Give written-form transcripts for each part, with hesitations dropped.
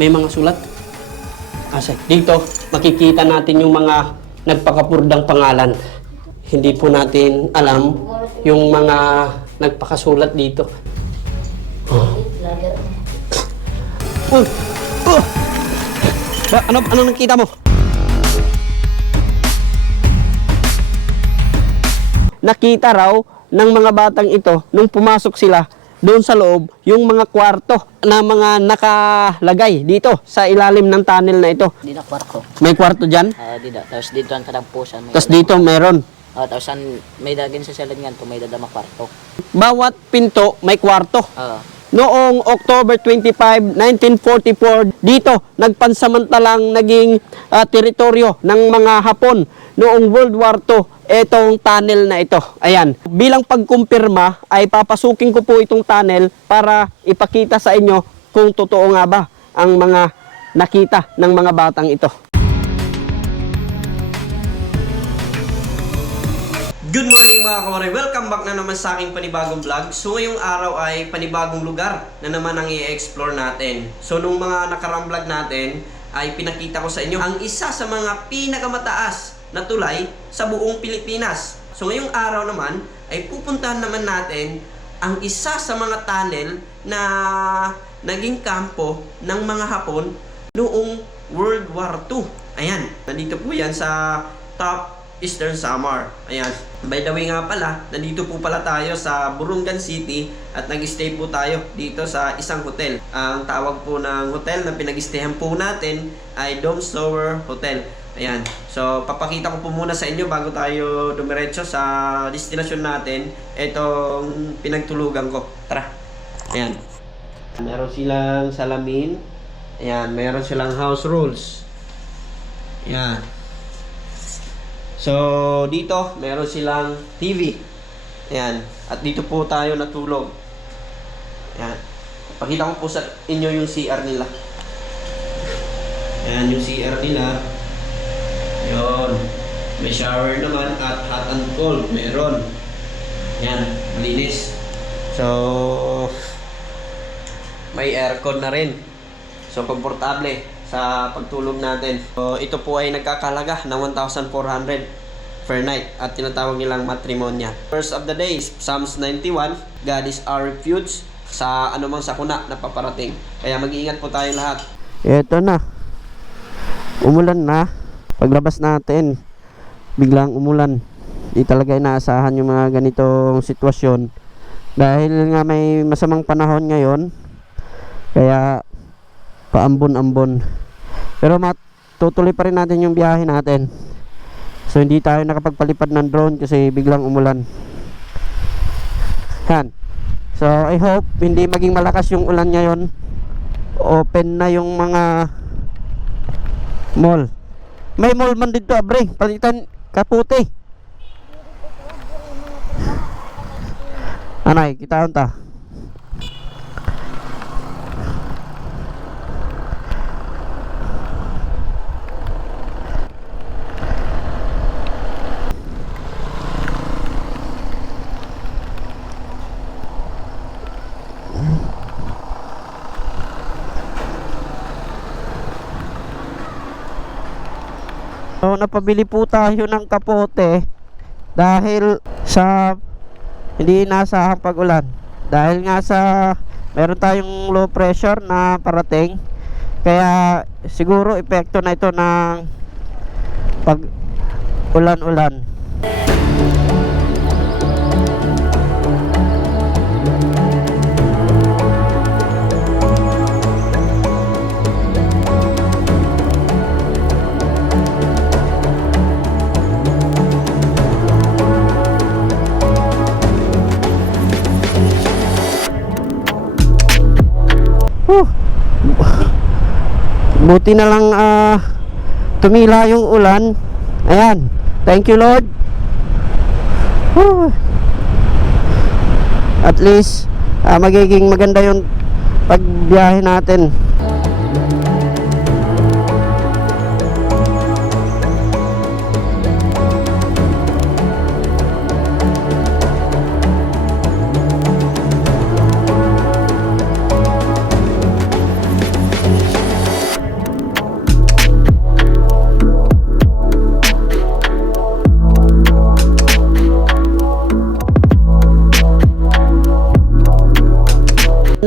May mga sulat. Kasi dito, makikita natin yung mga nagpakapurdang pangalan. Hindi po natin alam yung mga nagpakasulat dito. Ano nakita mo? Nakita raw ng mga batang ito nung pumasok sila doon sa loob yung mga kwarto na mga nakalagay dito sa ilalim ng tunnel na ito. Di na kwarto. May kwarto dyan? Di na. Tapos dito ang kadampusan. Tapos dito meron. Tapos may dagin sa salad nga to, may dadama kwarto. Bawat pinto may kwarto. Noong October 25, 1944, dito nagpansamantalang naging teritoryo ng mga Hapon. Noong World War II, itong tunnel na ito. Ayan. Bilang pagkumpirma ay papasukin ko po itong tunnel para ipakita sa inyo kung totoo nga ba ang mga nakita ng mga batang ito. Good morning mga kamare! Welcome back na naman sa aking panibagong vlog. So ngayong araw ay panibagong lugar na naman ang i-explore natin. So nung mga nakarang vlog natin ay pinakita ko sa inyo ang isa sa mga pinakamataas na tulay sa buong Pilipinas. So ngayong araw naman ay pupuntahan naman natin ang isa sa mga tunnel na naging kampo ng mga Hapon noong World War II. Ayan, nandito po yan sa top Eastern Samar. Ayan. By the way nga pala, nandito po pala tayo sa Burungan City at nag-stay po tayo dito sa isang hotel. Ang tawag po ng hotel na pinag-stayhan po natin ay Dome Tower Hotel. Ayan. So, papakita ko po muna sa inyo bago tayo dumiretso sa destination natin itong pinagtulugan ko. Tara. Ayan. Meron silang salamin. Ayan. Meron silang house rules. Ayan. So, dito, meron silang TV. Ayan. At dito po tayo natulog. Ayan. Pakita ko po sa inyo yung CR nila. Ayan, yung CR nila. Ayan. May shower naman at hot and cold. Meron. Ayan, malinis. So, may aircon na rin. So, komportable sa pagtulog natin. So, ito po ay nagkakalaga ng 1,400 per night at tinatawag nilang matrimonya. First of the day, Psalms 91, God is our refuge sa anumang sakuna na paparating. Kaya mag-iingat po tayo lahat. Ito na. Umulan na. Paglabas natin, biglang umulan. Di talaga inaasahan yung mga ganitong sitwasyon. Dahil nga may masamang panahon ngayon, kaya paambon-ambon. Pero tutuloy pa rin natin yung biyahe natin. So hindi tayo nakapagpalipad ng drone kasi biglang umulan. Yan. So I hope hindi maging malakas yung ulan ngayon. Open na yung mga mall. May mall man dito, abre. Palitan kaputi. Anay, kita ta. So, napabili po tayo ng kapote dahil sa hindi inaasahang pag-ulan. Dahil nga sa meron tayong low pressure na parating, kaya siguro epekto na ito ng pag-ulan-ulan. Buti na lang tumila yung ulan. Ayan. Thank you Lord. At least magiging maganda yung pagbiyahe natin.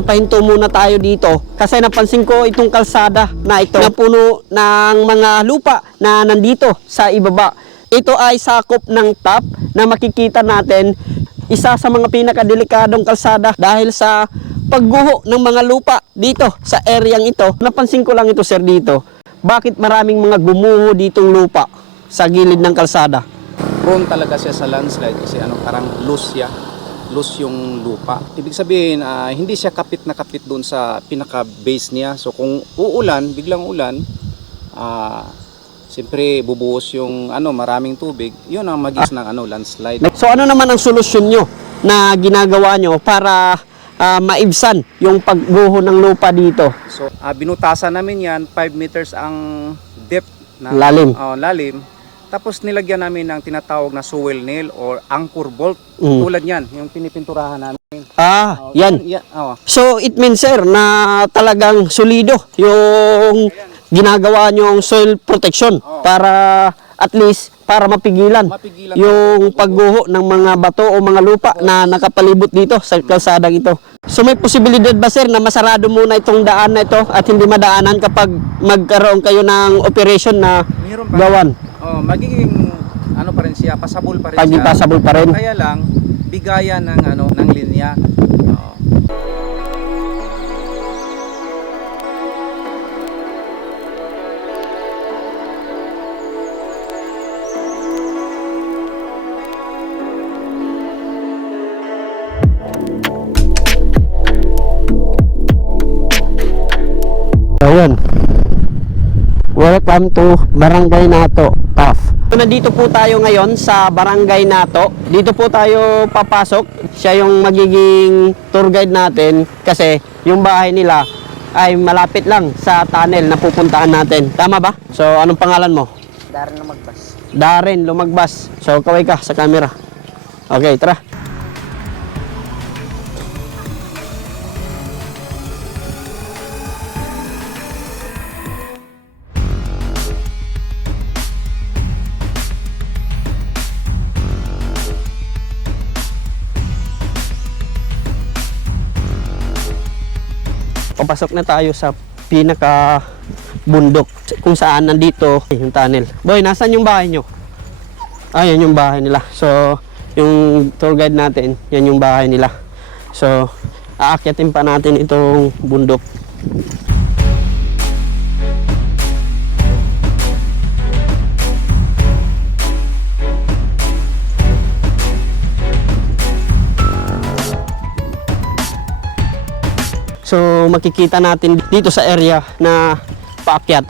napahinto muna tayo dito kasi napansin ko itong kalsada na ito na puno ng mga lupa na nandito sa ibaba. Ito ay sakop ng top na makikita natin, isa sa mga pinakadelikadong kalsada dahil sa pagguho ng mga lupa dito sa areang ito. Napansin ko lang ito, sir, dito. Bakit maraming mga gumuho ditong lupa sa gilid ng kalsada? Prone talaga siya sa landslide kasi parang loose siya. Loose yung lupa. Ibig sabihin, hindi siya kapit na kapit doon sa pinaka-base niya. So kung uulan, biglang ulan, siyempre bubuhos yung maraming tubig. Yun ang magis ng landslide. So ano naman ang solusyon nyo na ginagawa nyo para maibsan yung pagguho ng lupa dito? So binutasan namin yan, 5 meters ang depth na Lalim. Lalim. Tapos nilagyan namin ng tinatawag na soil nail or anchor bolt. Tulad yan, yung pinipinturahan namin. Yan. So it means, sir, na talagang solido yung ginagawa nyong soil protection para at least para mapigilan yung pagguho ng mga bato o mga lupa na nakapalibot dito sa kalsadang ito. So may posibilidad ba, sir, na masarado muna itong daan na ito at hindi madaanan kapag magkaroon kayo ng operation na gawan? Magiging pa rin siya, pasabol pa rin siya. Pasabol pa rin. Kaya lang bigayan ng linya. Ayan. Welcome to Barangay Nato, TAF. Nandito po tayo ngayon sa Barangay Nato. Dito po tayo papasok. Siya yung magiging tour guide natin kasi yung bahay nila ay malapit lang sa tunnel na pupuntahan natin. Tama ba? So, anong pangalan mo? Darren Lumagbas. Darren Lumagbas. So, kaway ka sa camera. Okay, tara. Papasok na tayo sa pinaka bundok kung saan nandito yung tunnel. Boy, nasaan yung bahay nyo? Yan yung bahay nila. So, yung tour guide natin, yan yung bahay nila. So, aakyatin pa natin itong bundok. So makikita natin dito sa area na paakyat.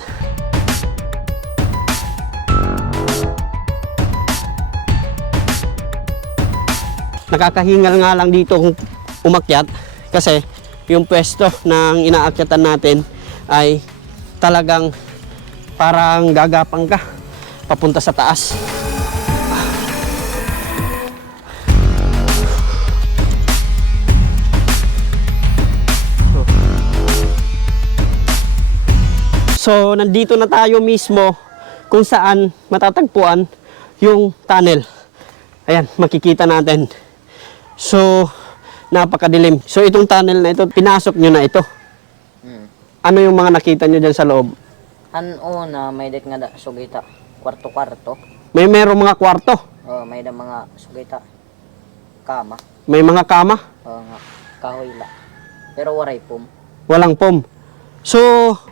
Nakakahingal nga lang dito kung umakyat kasi yung pwesto ng inaakyatan natin ay talagang parang gagapang ka papunta sa taas. So, nandito na tayo mismo kung saan matatagpuan yung tunnel. Ayan, makikita natin. So, napakadilim. So, itong tunnel na ito, pinasok nyo na ito. Ano yung mga nakita nyo dyan sa loob? Una, may dek nga sugita. Kwarto-kwarto. May merong mga kwarto. May da mga sugita. Kama. May mga kama. Nga kahoy la. Pero waray pum. Walang pom. So,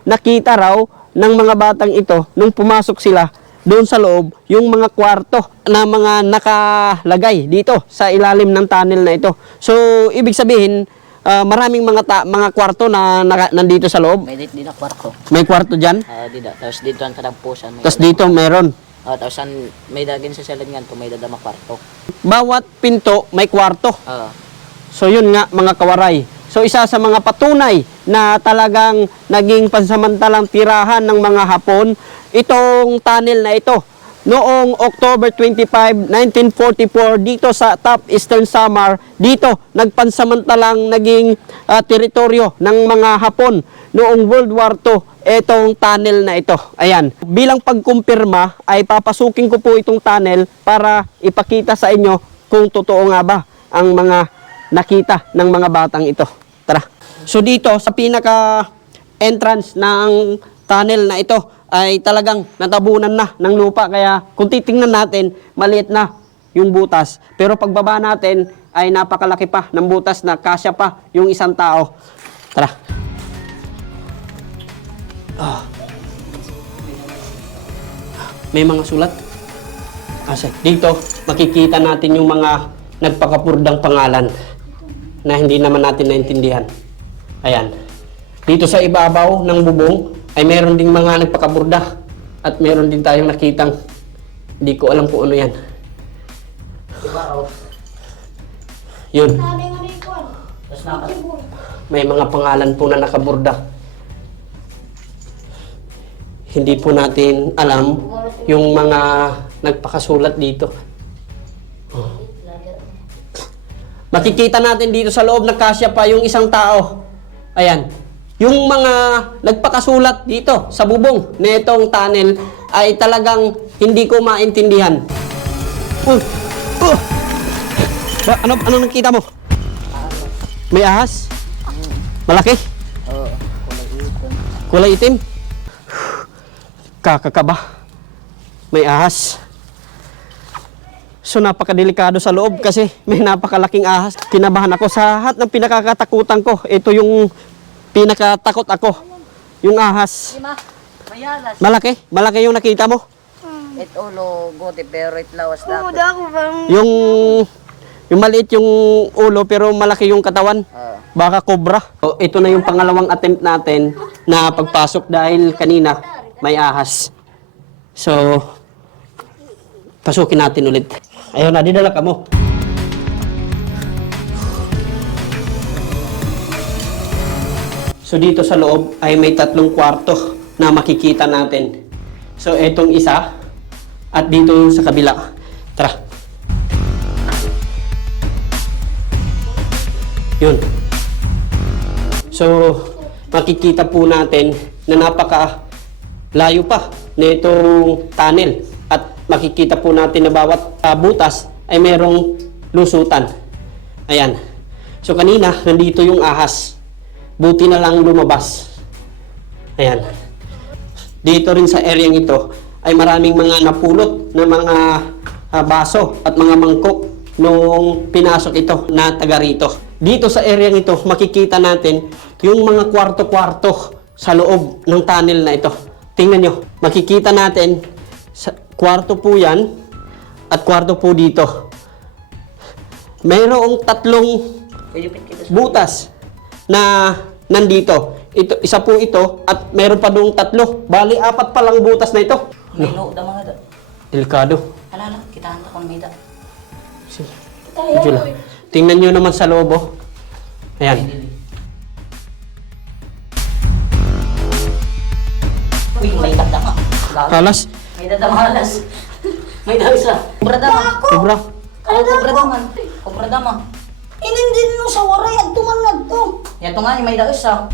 nakita raw ng mga batang ito, nung pumasok sila doon sa loob, yung mga kwarto na mga nakalagay dito sa ilalim ng tunnel na ito. So, ibig sabihin, maraming mga kwarto na nandito sa loob. May dito na kwarto. May kwarto dyan. Dito. Tapos dito ang kadagpusan. Tapos dito meron. Tapos may dagin sa salangan to, may dadama kwarto. Bawat pinto may kwarto. So, yun nga mga kawaray. So isa sa mga patunay na talagang naging pansamantalang tirahan ng mga Hapon, itong tunnel na ito. Noong October 25, 1944, dito sa Top Eastern Samar, dito nagpansamantalang naging teritoryo ng mga Hapon. Noong World War II, itong tunnel na ito. Ayan. Bilang pagkumpirma ay papasukin ko po itong tunnel para ipakita sa inyo kung totoo nga ba ang mga nakita ng mga batang ito. Tara. So dito sa pinaka entrance ng tunnel na ito ay talagang natabunan na ng lupa, kaya kung titingnan natin maliit na yung butas, pero pagbaba natin ay napakalaki pa ng butas na kasya pa yung isang tao. Tara. May mga sulat. Kasi dito makikita natin yung mga nagpakapurdang pangalan na hindi naman natin naintindihan. Ayan. Dito sa ibabaw ng bubong ay meron ding mga nagpakaburda at meron din tayong nakitang hindi ko alam kung ano yan. Yun. May mga pangalan po na nakaburda. Hindi po natin alam yung mga nagpakasulat dito. Makikita natin dito sa loob na kasya pa yung isang tao. Ayan. Yung mga nagpakasulat dito sa bubong na itong tunnel ay talagang hindi ko maintindihan. Ano nakita mo? May ahas? Malaki? Oo, kulay itim. Kulay itim? Kakakaba. May ahas. So napakadelikado sa loob kasi may napakalaking ahas. Kinabahan ako sa lahat ng pinakakatakutan ko. Ito yung pinakatakot ako. Yung ahas. Mayalas. Malaki? Malaki yung nakita mo? It ulo gote pero it lawas dapat. Yung maliit yung ulo pero malaki yung katawan. Baka cobra. So, ito na yung pangalawang attempt natin na pagpasok dahil kanina may ahas. So, pasukin natin ulit. Ayun na, dinala ka mo. So, dito sa loob ay may 3 kwarto na makikita natin. So, etong isa at dito yung sa kabila. Tara. Yun. So, makikita po natin na napaka layo pa na itong tunnel at makikita po natin na bawat butas ay merong lusutan. Ayan. So, kanina, nandito yung ahas. Buti na lang lumabas. Ayan. Dito rin sa area ito ay maraming mga napulot na mga baso at mga mangkok nung pinasok ito na taga rito. Dito sa area ito, makikita natin yung mga kwarto-kwarto sa loob ng tunnel na ito. Tingnan nyo, makikita natin, kwarto po yan at kwarto po dito. Mayroong 3 butas na nandito. Ito, isa po ito at mayroon pa doong 3. Bali, 4 pa lang butas na ito. May loob da mga da. Delikado. Alala, kita hanta kung may da. Medyo lang. Tingnan nyo naman sa loob, oh. Ayan. Uy, may dadama. Halas. May dadama halas. May dawisa. Kubra dama. Sobra. Kubra daman. Kubra dama. Inindin mo sa waray at tumanag to. Yato nga, may dawisa.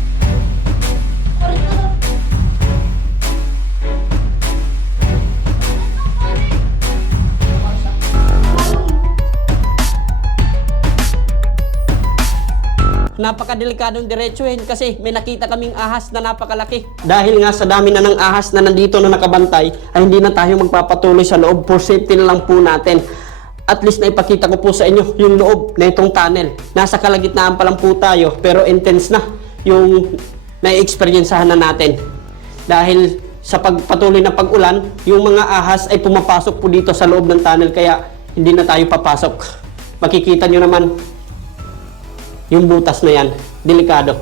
Napakadelikadong diretsuhin kasi may nakita kaming ahas na napakalaki. Dahil nga sa dami na ng ahas na nandito na nakabantay, ay hindi na tayo magpapatuloy sa loob. For safety na lang po natin. At least na ipakita ko po sa inyo yung loob na itong tunnel. Nasa kalagitnaan pa lang po tayo pero intense na yung na-experiencehan na natin. Dahil sa pagpatuloy na pag-ulan, yung mga ahas ay pumapasok po dito sa loob ng tunnel kaya hindi na tayo papasok. Makikita nyo naman yung butas na yan. Delikado.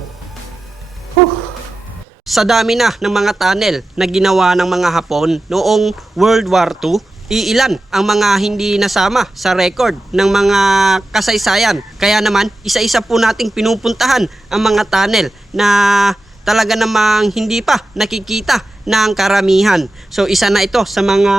Sa dami na ng mga tunnel na ginawa ng mga Hapon noong World War II, iilan ang mga hindi nasama sa record ng mga kasaysayan. Kaya naman, isa-isa po nating pinupuntahan ang mga tunnel na talaga namang hindi pa nakikita ng karamihan. So isa na ito sa mga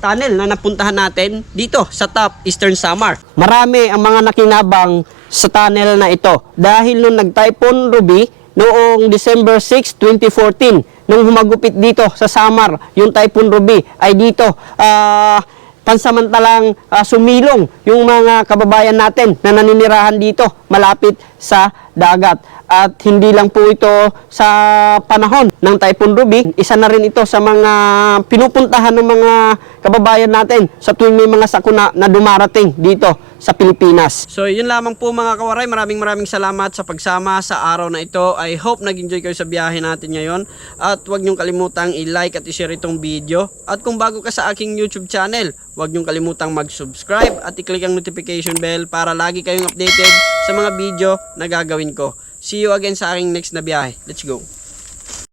tunnel na napuntahan natin dito sa Top Eastern Samar. Marami ang mga nakinabang sa tunnel na ito dahil nung nag-Typhoon Ruby noong December 6, 2014 nung humagupit dito sa Samar yung Typhoon Ruby ay dito pansamantalang sumilong yung mga kababayan natin na naninirahan dito malapit sa dagat. At hindi lang po ito sa panahon ng Typhoon Ruby, isa na rin ito sa mga pinupuntahan ng mga kababayan natin sa tuwing may mga sakuna na dumarating dito sa Pilipinas. So yun lamang po mga kawaray, maraming salamat sa pagsama sa araw na ito. I hope nag-enjoy kayo sa biyahe natin ngayon at huwag niyong kalimutang i-like at i-share itong video. At kung bago ka sa aking YouTube channel, huwag niyong kalimutang mag-subscribe at i-click ang notification bell para lagi kayong updated sa mga video na gagawin ko. See you again sa aking next na biyahe. Let's go!